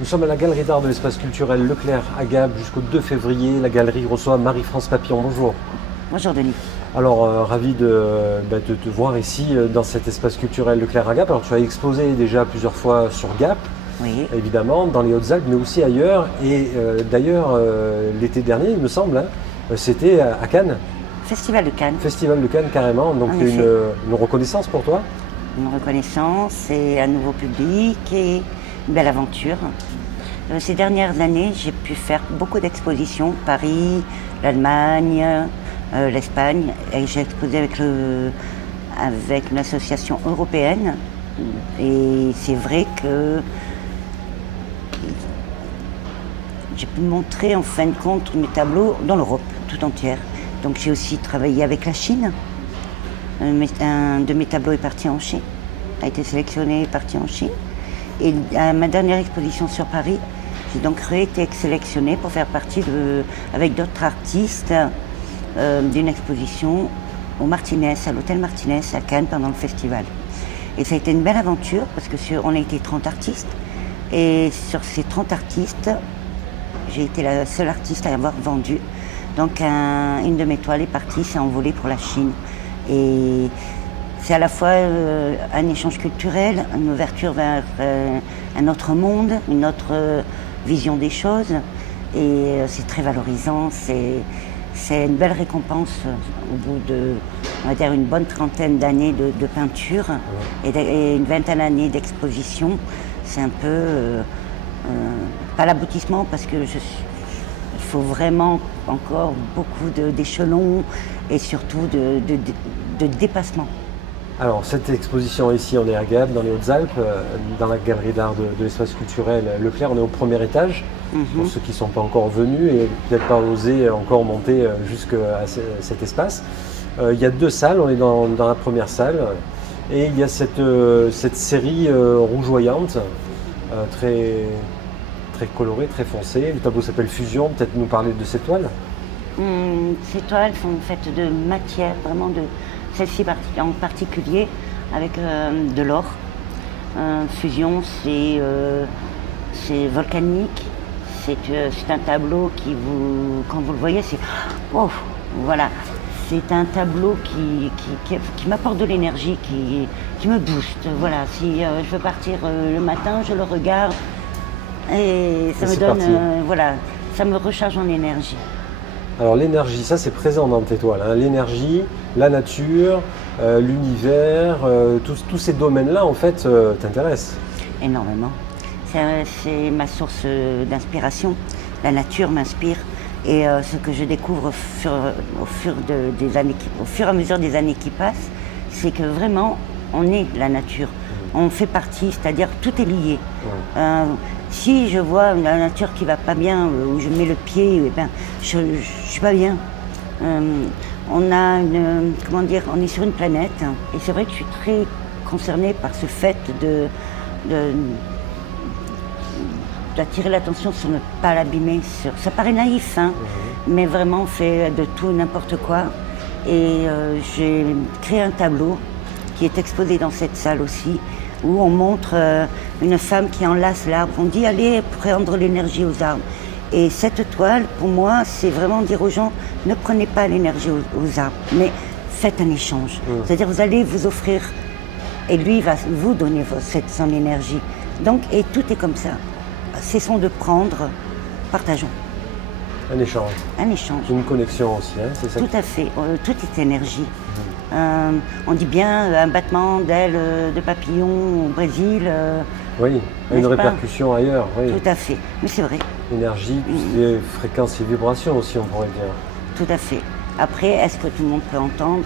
Nous sommes à la galerie d'art de l'espace culturel Leclerc à Gap jusqu'au 2 février. La galerie reçoit Marie-France Papillon. Bonjour. Bonjour Denis. Alors, ravi de te voir ici dans cet espace culturel Leclerc à Gap. Alors, tu as exposé déjà plusieurs fois sur Gap, Oui, évidemment, dans les Hautes-Alpes, mais aussi ailleurs. Et d'ailleurs, l'été dernier, il me semble, c'était à Cannes, Festival de Cannes. Festival de Cannes carrément. Donc, En il y a effet. une reconnaissance pour toi. Une reconnaissance et un nouveau public et une belle aventure. Ces dernières années, j'ai pu faire beaucoup d'expositions, Paris, l'Allemagne, l'Espagne, et j'ai exposé avec une association européenne. Et c'est vrai que j'ai pu montrer en fin de compte mes tableaux dans l'Europe tout entière. Donc j'ai aussi travaillé avec la Chine. Un de mes tableaux est parti en Chine, a été sélectionné et parti en Chine. Et à ma dernière exposition sur Paris, j'ai donc été sélectionnée pour faire partie avec d'autres artistes d'une exposition au Martinez, à l'hôtel Martinez à Cannes pendant le festival. Et ça a été une belle aventure parce qu'on a été 30 artistes. Et sur ces 30 artistes, j'ai été la seule artiste à avoir vendu. Donc une de mes toiles est partie, s'est envolée pour la Chine. Et c'est à la fois un échange culturel, une ouverture vers un autre monde, une autre vision des choses. Et c'est très valorisant, c'est une belle récompense au bout de, on va dire, une bonne trentaine d'années de peinture et une vingtaine d'années d'exposition. C'est un peu, pas l'aboutissement parce que il faut vraiment encore beaucoup d'échelons et surtout de dépassement. Alors, cette exposition ici, on est à Gap, dans les Hautes-Alpes, dans la galerie d'art de l'espace culturel Leclerc. On est au premier étage, pour ceux qui ne sont pas encore venus et peut-être pas osé encore monter jusqu'à cet espace. Il y a deux salles, on est dans la première salle, et il y a cette série rougeoyante, très colorée, très foncée. Le tableau s'appelle Fusion, peut-être nous parler de cette toile. Ces toiles sont faites de matière, vraiment de celle-ci en particulier, avec de l'or. Fusion, c'est volcanique. C'est un tableau qui quand vous le voyez, c'est oh, voilà. C'est un tableau qui m'apporte de l'énergie, qui me booste. Voilà. Si je veux partir le matin, je le regarde et ça me donne, voilà, ça me recharge en énergie. Alors l'énergie, ça c'est présent dans tes toiles, hein. L'énergie, la nature, l'univers, tous ces domaines-là en fait t'intéressent. Énormément. C'est ma source d'inspiration. La nature m'inspire et ce que je découvre au fur et à mesure des années qui passent, c'est que vraiment on est la nature. On fait partie, c'est-à-dire tout est lié. Si je vois la nature qui va pas bien, où je mets le pied, eh ben, je suis pas bien. On a on est sur une planète, et c'est vrai que je suis très concernée par ce fait d'attirer l'attention sur ne pas l'abîmer. Ça paraît naïf, hein, mais vraiment on fait de tout n'importe quoi. Et j'ai créé un tableau qui est exposé dans cette salle aussi, où on montre une femme qui enlace l'arbre. On dit allez prendre l'énergie aux arbres. Et cette toile, pour moi, c'est vraiment dire aux gens, ne prenez pas l'énergie aux arbres, mais faites un échange. C'est-à-dire vous allez vous offrir, et lui va vous donner son énergie. Donc, et tout est comme ça. Cessons de prendre, partageons. Un échange. Un échange. Une connexion aussi, hein, c'est ça. Tout à fait, tout est énergie. On dit bien un battement d'ailes de papillon au Brésil. Oui, une répercussion ailleurs. Oui. Tout à fait, mais c'est vrai. Énergie, les fréquences et vibrations aussi, on pourrait dire. Tout à fait. Après, est-ce que tout le monde peut entendre ?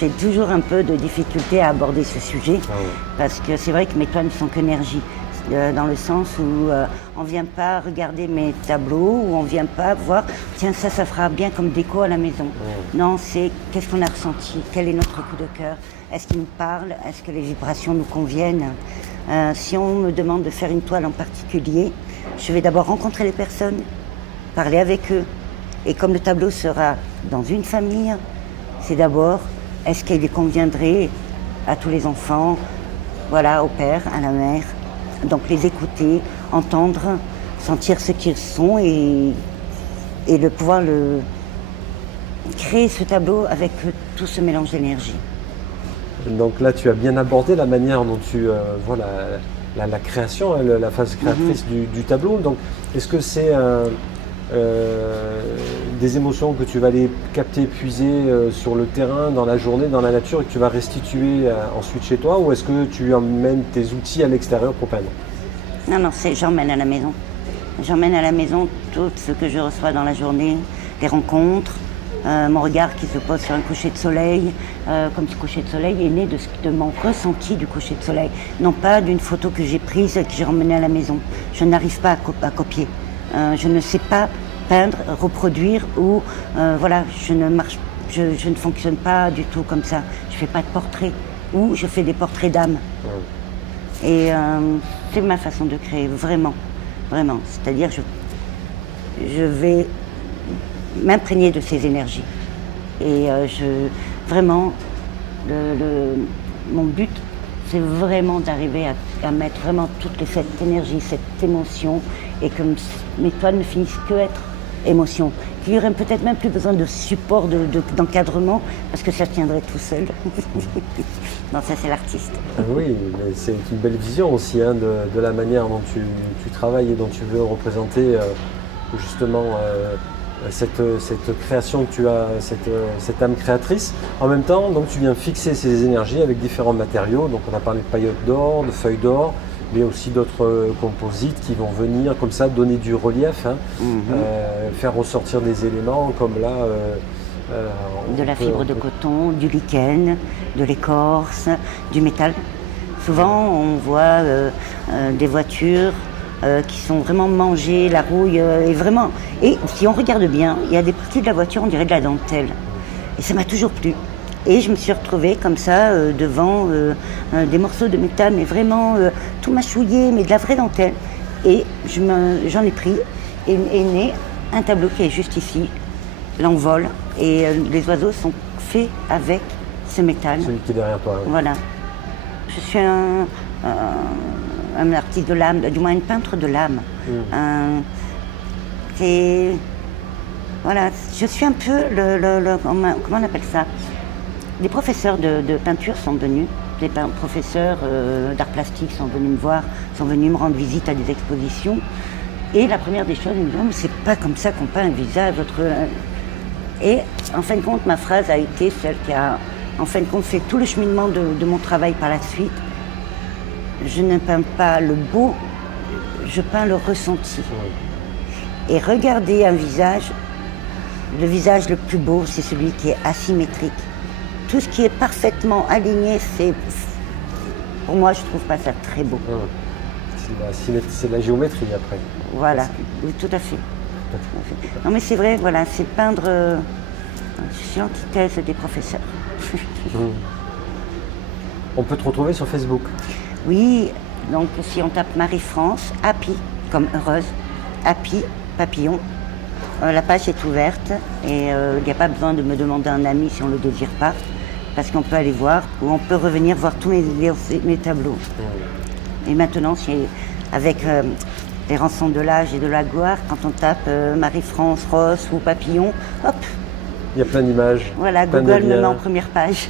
J'ai toujours un peu de difficulté à aborder ce sujet, parce que c'est vrai que mes toiles ne sont qu'énergie. Dans le sens où on ne vient pas regarder mes tableaux, ou on ne vient pas voir, tiens, ça fera bien comme déco à la maison. Non, c'est qu'est-ce qu'on a ressenti, quel est notre coup de cœur, est-ce qu'il nous parle, est-ce que les vibrations nous conviennent. Si on me demande de faire une toile en particulier, je vais d'abord rencontrer les personnes, parler avec eux. Et comme le tableau sera dans une famille, c'est d'abord, est-ce qu'il conviendrait à tous les enfants, voilà, au père, à la mère. Donc les écouter, entendre, sentir ce qu'ils sont et de pouvoir créer ce tableau avec tout ce mélange d'énergie. Donc là, tu as bien abordé la manière dont tu vois la création, hein, la phase créatrice du tableau. Donc, est-ce que c'est des émotions que tu vas aller capter, puiser sur le terrain, dans la journée, dans la nature, et que tu vas restituer ensuite chez toi, ou est-ce que tu emmènes tes outils à l'extérieur pour peindre? Non, j'emmène à la maison. J'emmène à la maison tout ce que je reçois dans la journée, les rencontres, mon regard qui se pose sur un coucher de soleil, comme ce coucher de soleil est né de mon ressenti du coucher de soleil, non pas d'une photo que j'ai prise et que j'ai emmenée à la maison. Je n'arrive pas à copier. Je ne sais pas peindre, reproduire ou voilà, je ne fonctionne pas du tout comme ça. Je ne fais pas de portrait ou je fais des portraits d'âme. Et c'est ma façon de créer, vraiment, vraiment. C'est-à-dire je vais m'imprégner de ces énergies. Et vraiment, mon but, c'est vraiment d'arriver à mettre vraiment cette énergie, cette émotion, et que mes toiles ne finissent que être émotion. Qu'il n'y aurait peut-être même plus besoin de support, d'encadrement, parce que ça tiendrait tout seul. Non, ça c'est l'artiste. Oui, mais c'est une belle vision aussi, hein, de la manière dont tu travailles et dont tu veux représenter justement cette création que tu as, cette âme créatrice. En même temps, donc, tu viens fixer ces énergies avec différents matériaux. Donc on a parlé de paillettes d'or, de feuilles d'or, mais aussi d'autres composites qui vont venir comme ça donner du relief, hein, faire ressortir des éléments comme là. De la fibre de coton, du lichen, de l'écorce, du métal. Souvent on voit des voitures qui sont vraiment mangées, la rouille est vraiment... Et si on regarde bien, il y a des parties de la voiture, on dirait de la dentelle. Et ça m'a toujours plu. Et je me suis retrouvée comme ça devant des morceaux de métal, mais vraiment tout mâchouillé, mais de la vraie dentelle. Et j'en ai pris et est né un tableau qui est juste ici, l'envol. Et les oiseaux sont faits avec ce métal. Celui qui est derrière toi. Oui. Voilà. Je suis un artiste de l'âme, du moins une peintre de l'âme. Voilà, je suis un peu comment on appelle ça? Des professeurs de peinture sont venus, des professeurs d'art plastique sont venus me voir, sont venus me rendre visite à des expositions. Et la première des choses, ils me disent « mais c'est pas comme ça qu'on peint un visage, Et en fin de compte, ma phrase a été celle qui a, en fin de compte, fait tout le cheminement de mon travail par la suite. Je ne peins pas le beau, je peins le ressenti. Et regarder un visage, le visage le plus beau, c'est celui qui est asymétrique. Tout ce qui est parfaitement aligné, pour moi, je trouve pas ça très beau. C'est de la géométrie après. Voilà, oui, tout à fait. Non mais c'est vrai, voilà, c'est peindre... je suis l'antithèse des professeurs. On peut te retrouver sur Facebook? Oui, donc si on tape Marie-France, Happy, comme heureuse, Happy, papillon, la page est ouverte et il n'y a pas besoin de me demander un ami si on ne le désire pas, parce qu'on peut aller voir, ou on peut revenir voir tous mes tableaux. Et maintenant, avec les rançons de l'âge et de la gloire, quand on tape Marie-France, Rose ou Papillon, hop. Il y a plein d'images. Voilà, Google me met en première page.